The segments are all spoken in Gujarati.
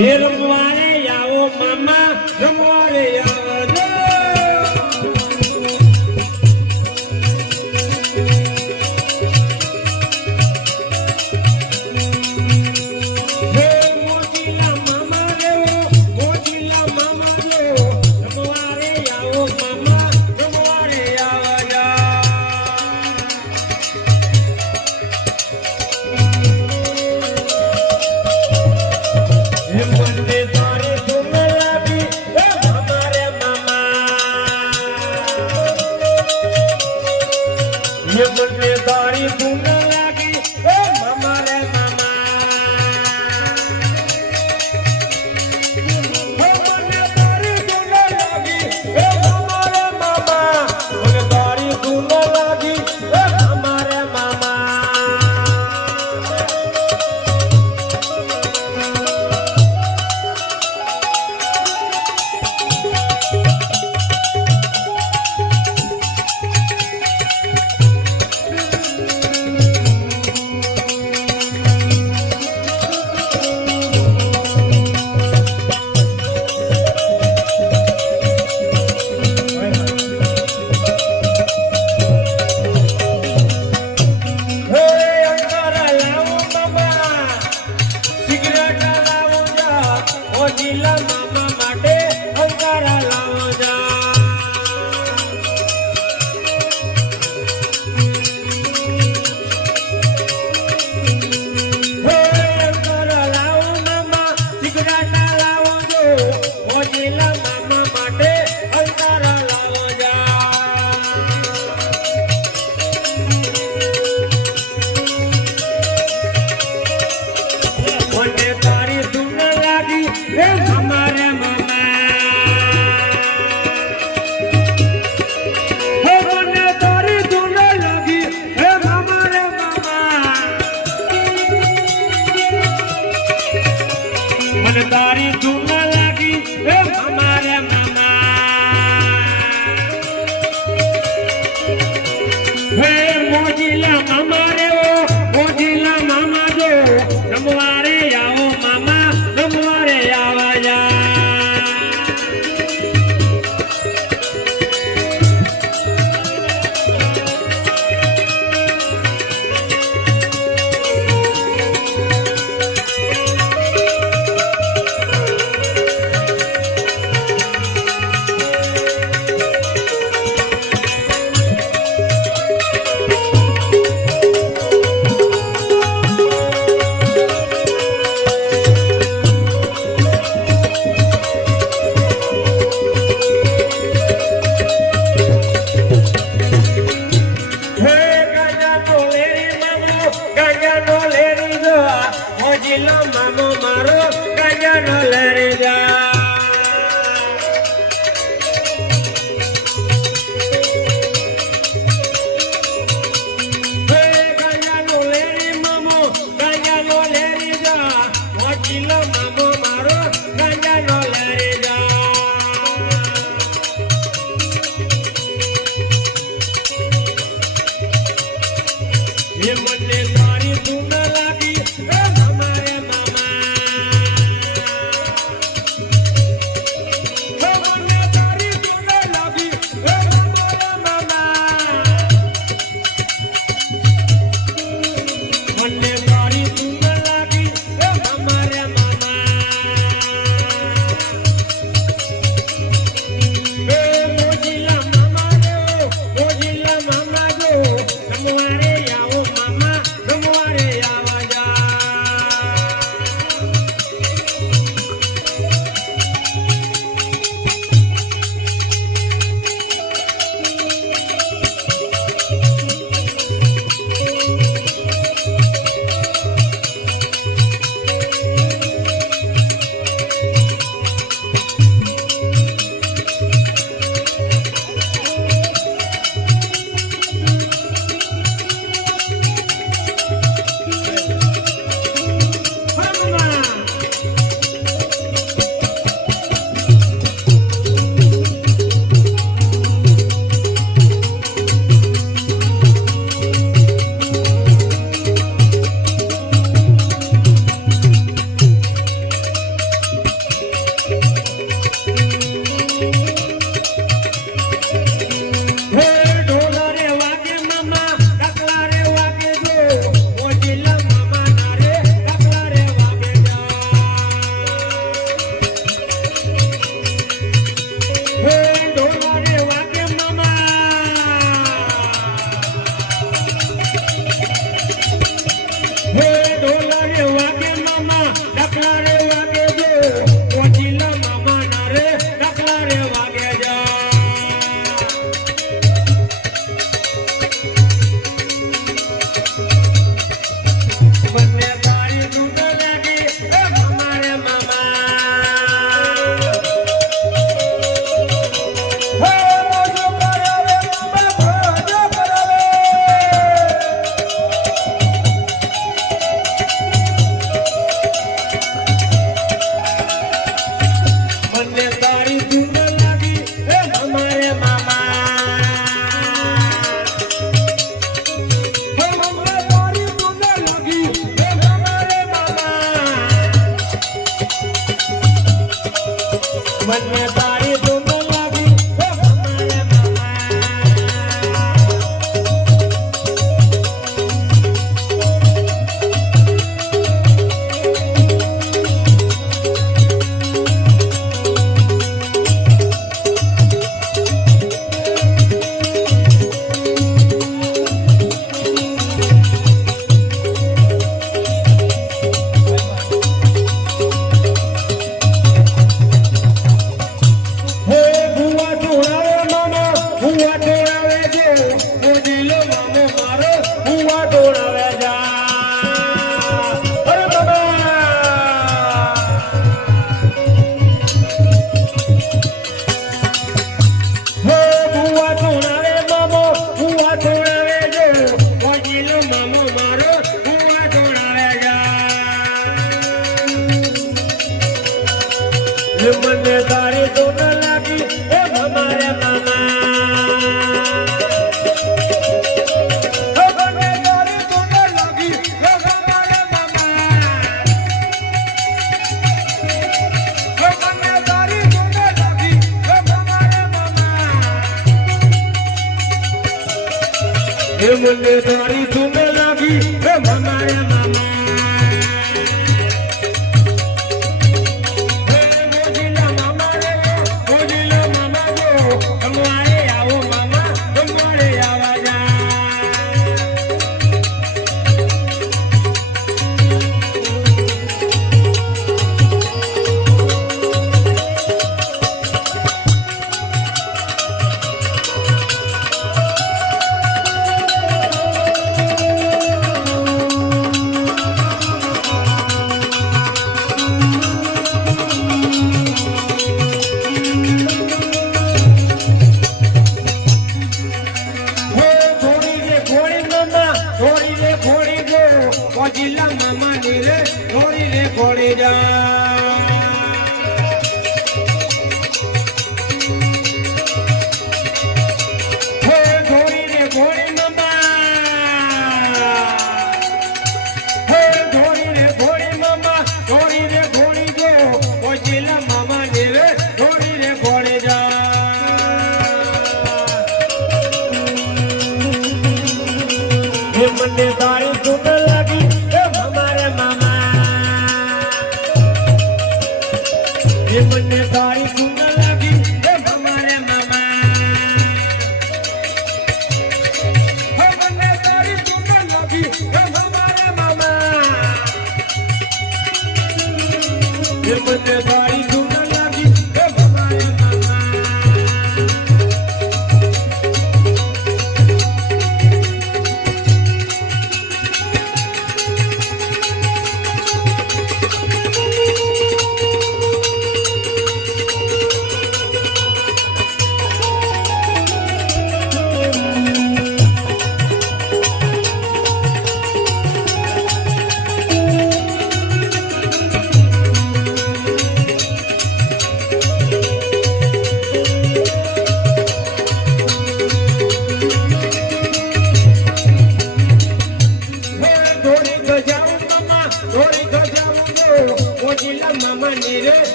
એ રમવા રે આવો મામા રમવા રે આવો. I'm a mama.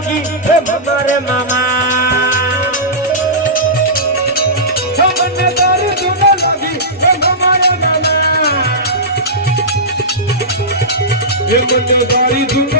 લાગી એ મામારે મામા. એ મને તારી ચુંગ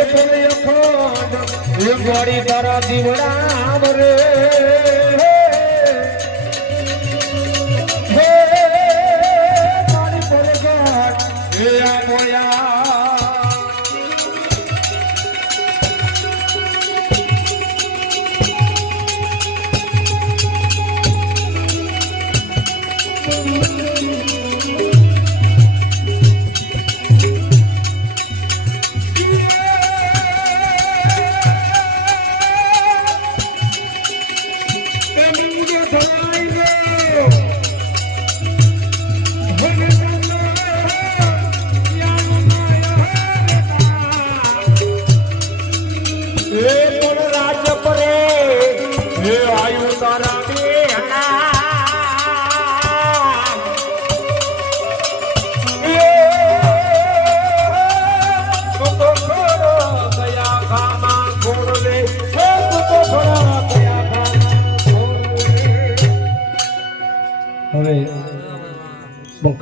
અખંડ હે તારા દીવડા રે.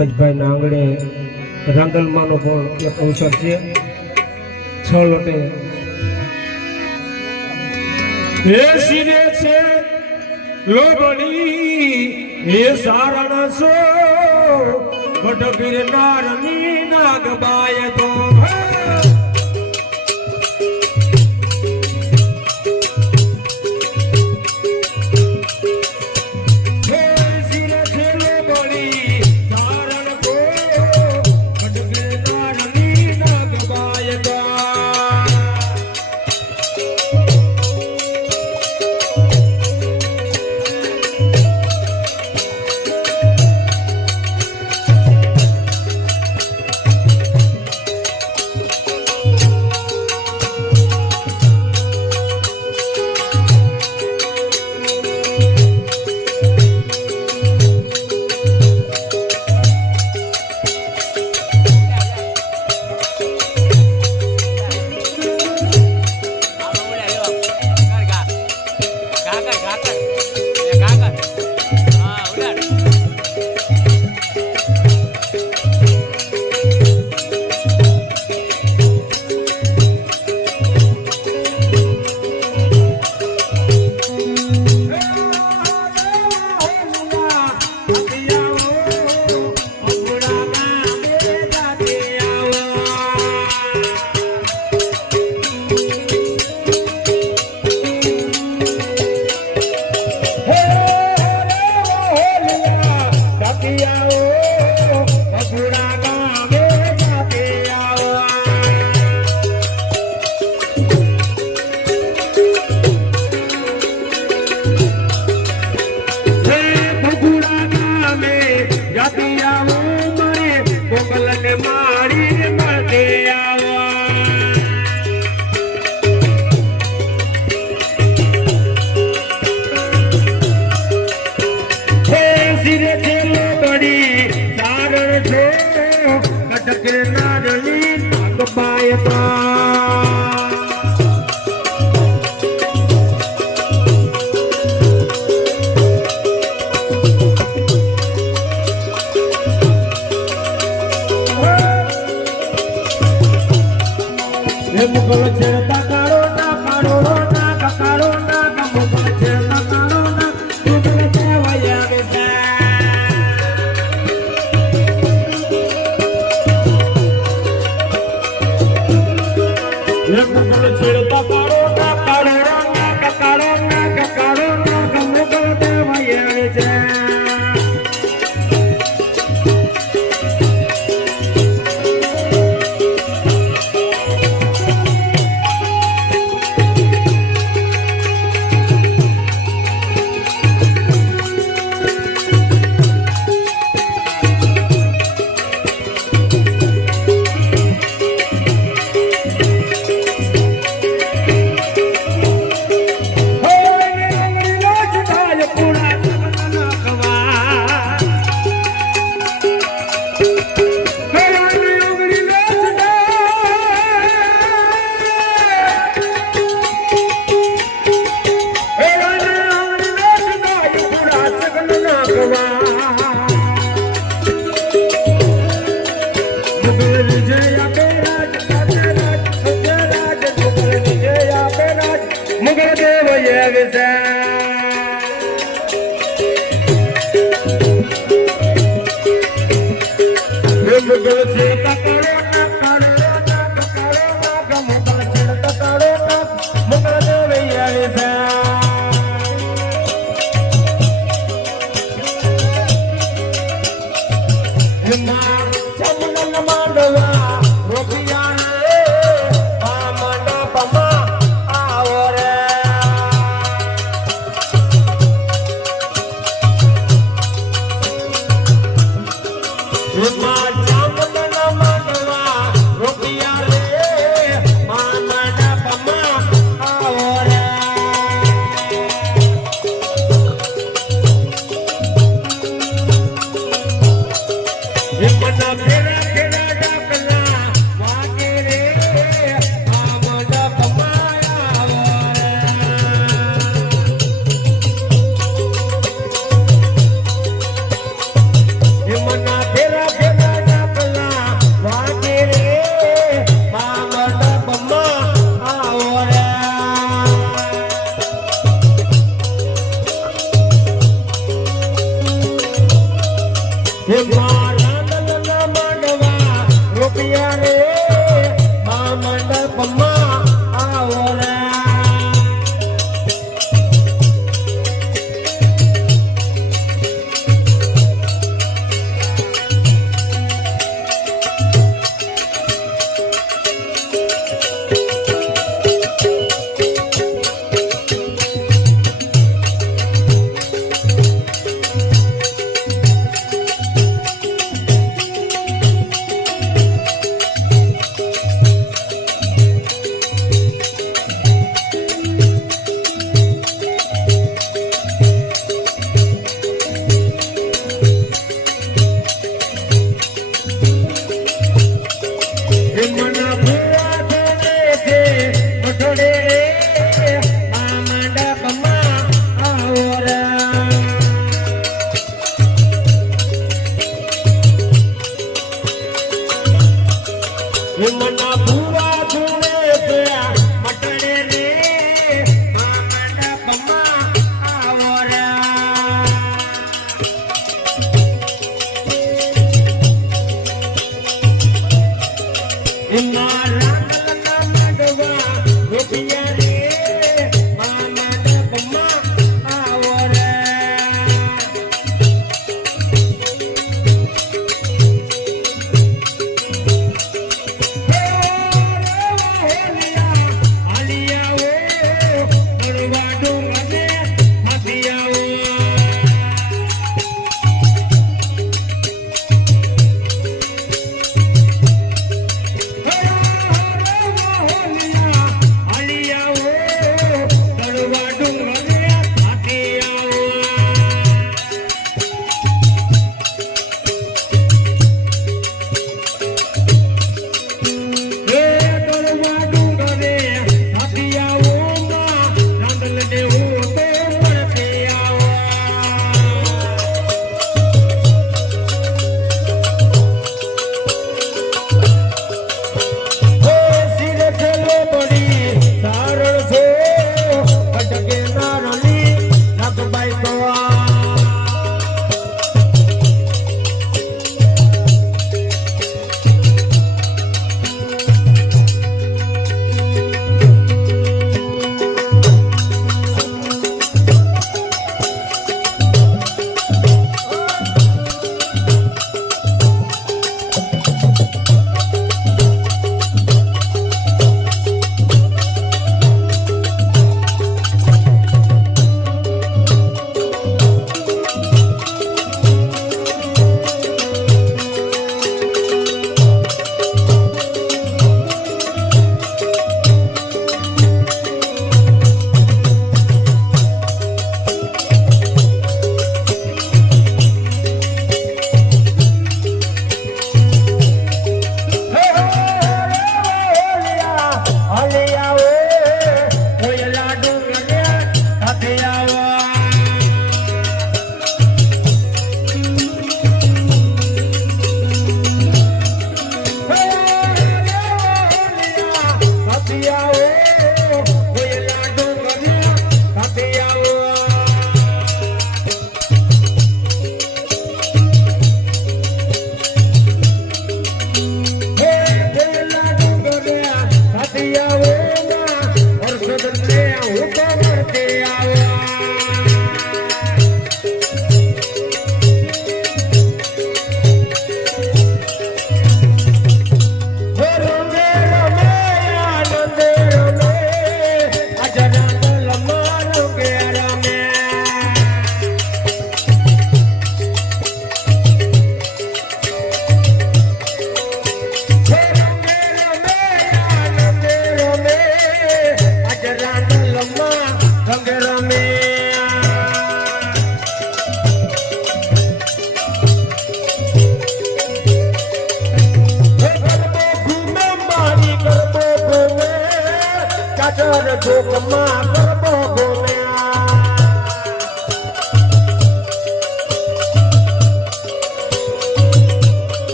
પંકજભાઈ ના આંગણે રાંદલમાનો પણ એક અવસર છે. છ લોટે. હે શિરે છે લોબડી હે સારણ સો ભટકીર નાગ બાય તો. Bye-bye,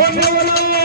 ধন্যবাদ